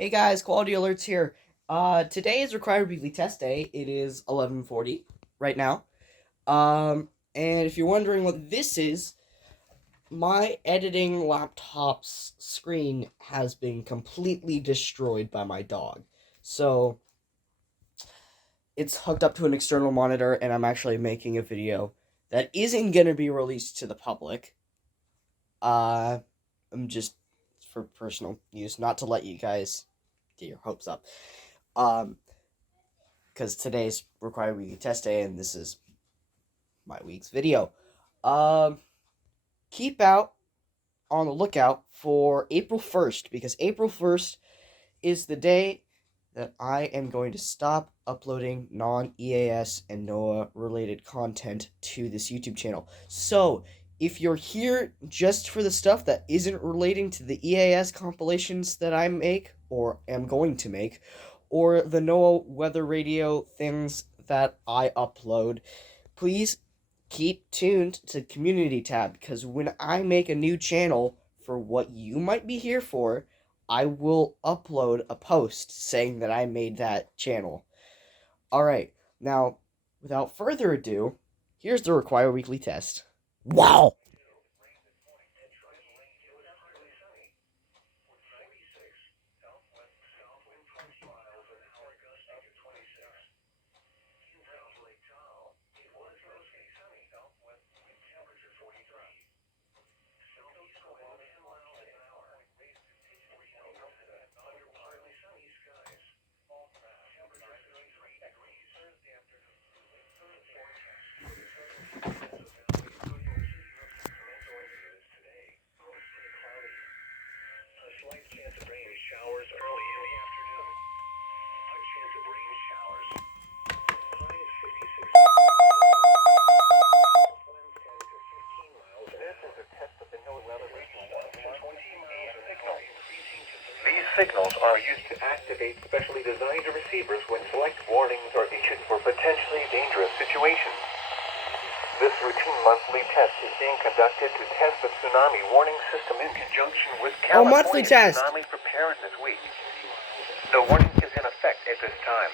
Hey guys, Quality Alerts here. Today is required weekly test day. It is 11:40 right now. And if you're wondering what this is, my editing laptop's screen has been completely destroyed by my dog. So, it's hooked up to an external monitor and I'm actually making a video that isn't going to be released to the public. I'm just for personal use, not to let you guys get your hopes up. Because today's required weekly test day, and this is my week's video. Keep out on the lookout for April 1st, because April 1st is the day that I am going to stop uploading non-EAS and NOAA related content to this YouTube channel. So, if you're here just for the stuff that isn't relating to the EAS compilations that I make, or am going to make, or the NOAA weather radio things that I upload, please keep tuned to the community tab, because when I make a new channel for what you might be here for, I will upload a post saying that I made that channel. Alright, now, without further ado, here's the required weekly test. Wow! Slight chance of rain showers early in the afternoon. A chance of rain showers. High at 56. Winds 10 to 15 miles. This is a test of the NOAA weather region 1 to 20 miles an hour. These signals are used to activate specially designed receivers when select warnings are issued for potentially dangerous situations. This routine monthly test is being conducted to test the tsunami warning system in conjunction with California Tsunami Preparedness Week. No warning is in effect at this time.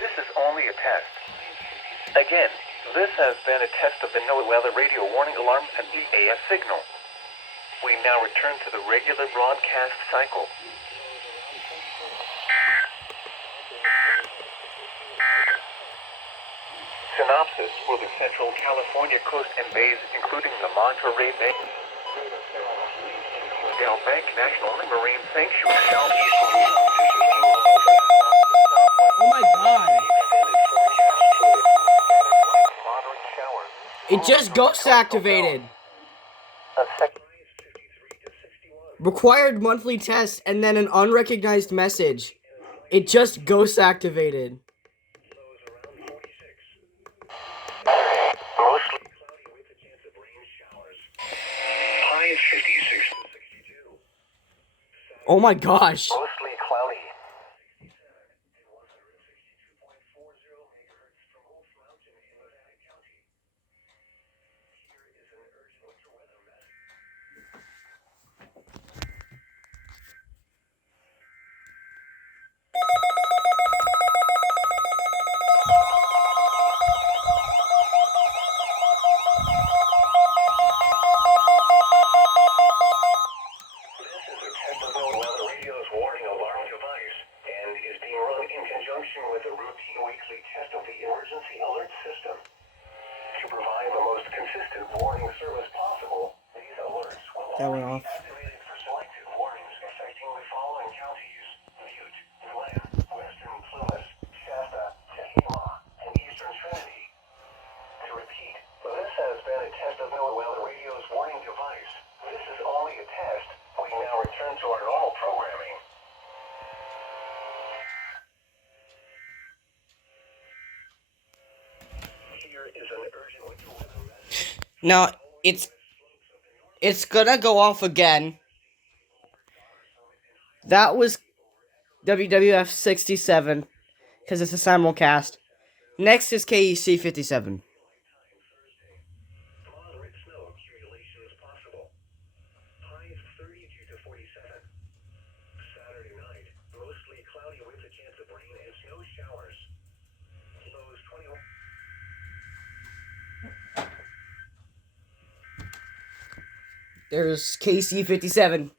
This is only a test. Again, this has been a test of the NOAA weather radio warning alarm and EAS signal. We now return to the regular broadcast cycle. Synopsis for the Central California coast and bays, including the Monterey Bay, Del Bank National Marine Sanctuary, southeast Oh my god! It just ghost activated! Required monthly test and then an unrecognized message. It just ghost activated. Mostly cloudy with a chance of rain showers. High at 56 to 62. Oh my gosh. Mostly cloudy. With a routine weekly test of the emergency alert system. To provide the most consistent warning service possible, these alerts will only be activated for selective warnings affecting the following counties: Butte, Glen, Western Plymouth, Shasta, Tehama, and Eastern Trinity. To repeat, this has been a test of NOAA Weather Radio's warning device. This is only a test. We now return to our normal programming. Now, it's gonna go off again. That was WWF 67, because it's a simulcast. Next is KEC 57. Moderate snow accumulation is possible. Highs 32 to 47. Saturday night, There's KC-57.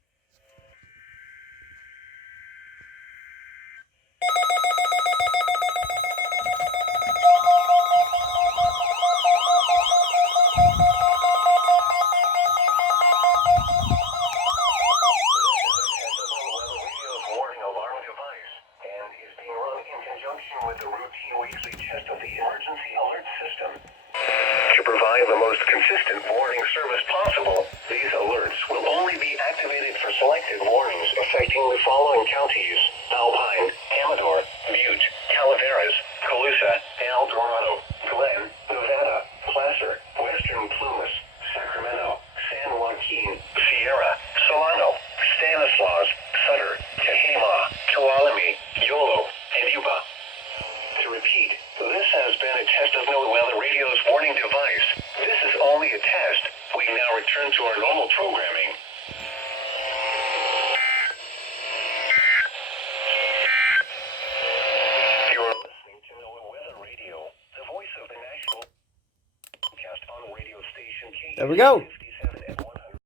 With the routine weekly test of the emergency alert system. To provide the most consistent warning service possible, these alerts will only be activated for selected warnings affecting the following counties: Alpine, Amador, Butte, Calaveras, Colusa, El Dorado, Glen, Nevada, Placer, Western Plumas, Sacramento, San Joaquin, Sierra, Solano, Stanislaus, Sutter, Tehama, Tuolumne, Yolo, and Yuba. To repeat, this has been a test of NOAA Weather Radio's warning device. This is only a test. We now return to our normal programming. You're listening to NOAA Weather Radio, the voice of the national broadcast on radio station KEAS. There we go.